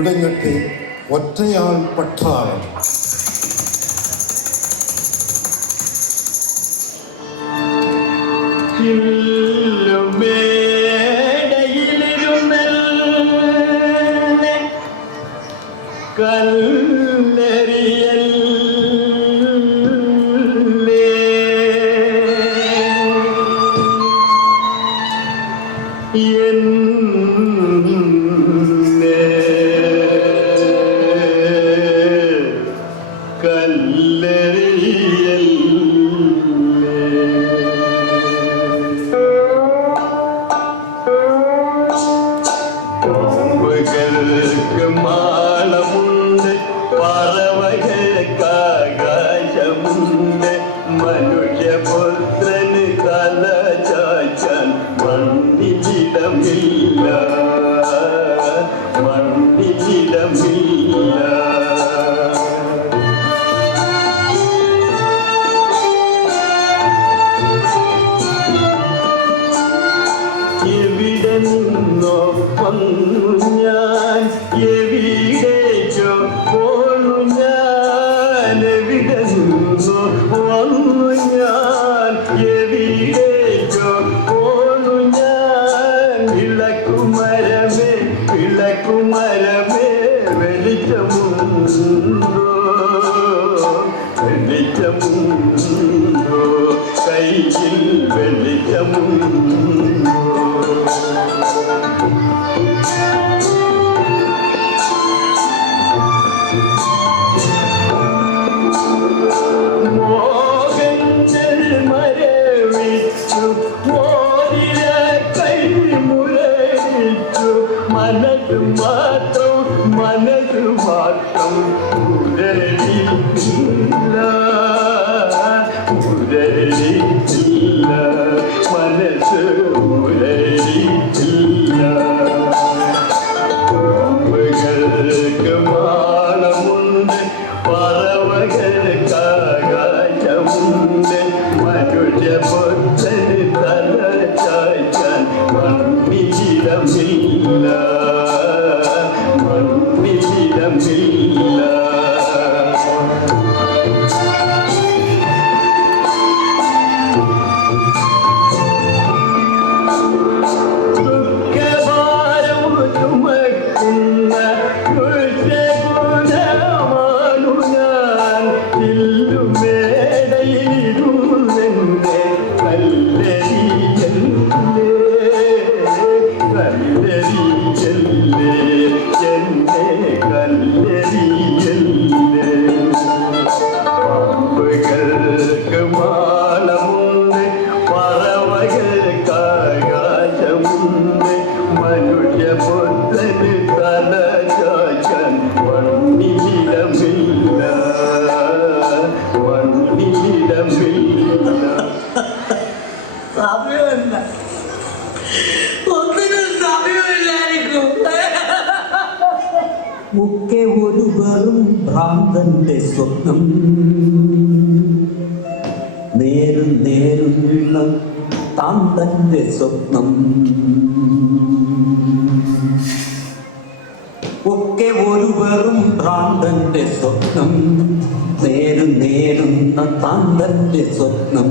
ഇടങ്ങട്ടെ ഒറ്റയാൾ പട്ടാളം. മാളമുണ്ട്, പറവകൾക്കാകാശമുണ്ട്, മനുഷ്യപുത്രന് തല ചാച്ചാൻ മണ്ണിലിടമില്ല, മണ്ണിലിടമില്ല. എവിടെ നിന്നോ വന്നു ഞാൻ, എവിടേക്കോ പോന്നു ഞാൻ, എവിടെ നിന്നോ വന്നു ഞാൻ, എവിടേക്കോ പോന്നു ഞാൻ. വിളക്കുമരമേ വിളക്കുമരമേ വെളിച്ചമുണ്ടോ, വെളിച്ചമുണ്ടോ, കയ്യിൽ വെളിച്ചമുണ്ടോ. മോഹങ്ങൾ മരവിച്ചു, മോതിര കൈമുരടിച്ചു, മനസ്സ് മാത്രം ഉരളിച്ചില്ല, ഉരളിച്ചില്ല, മനസ്സ് ഉരളിച്ചില്ല. പാമ്പുകൾക്ക് മാളമുണ്ട്, പറവകൾക്കാകാശമുണ്ട്, മനുഷ്യപുത്രന് തല ചായ്ക്കാൻ മണ്ണിലിടമില്ല, മണ്ണിലിടമില്ല. ദുഃഖഭാരം ചുമക്കുന്ന കുറ്റഗുണമാണു ഞാൻ, ചില്ലുമേടയിലിരുന്നെന്നെ കല്ലെറിയല്ലേ, കല്ലെറിയല്ലേ, എന്നെ കല്ലെറിയല്ലേ. പാമ്പുകൾക്ക് മാളമുണ്ട്, പറവകൾക്കാകാശമുണ്ട്, മനുഷ്യപുത്രന് തല ചായ്ക്കാൻ മണ്ണിലിടമില്ല, മണ്ണിലിടമില്ല. സമയമല്ല, ഒന്നിനും സമയമില്ലായിരിക്കും. ഒക്കെ ഒരു വെറും ഭ്രാന്തന്റെ സ്വപ്നം, നേരും നേരുള്ള താൻ തന്റെ സ്വപ്നം. ഒക്കെ ഒരു വെറും ഭ്രാന്തന്റെ സ്വപ്നം, നേരും നേരുന്ന താൻ തന്റെ സ്വപ്നം.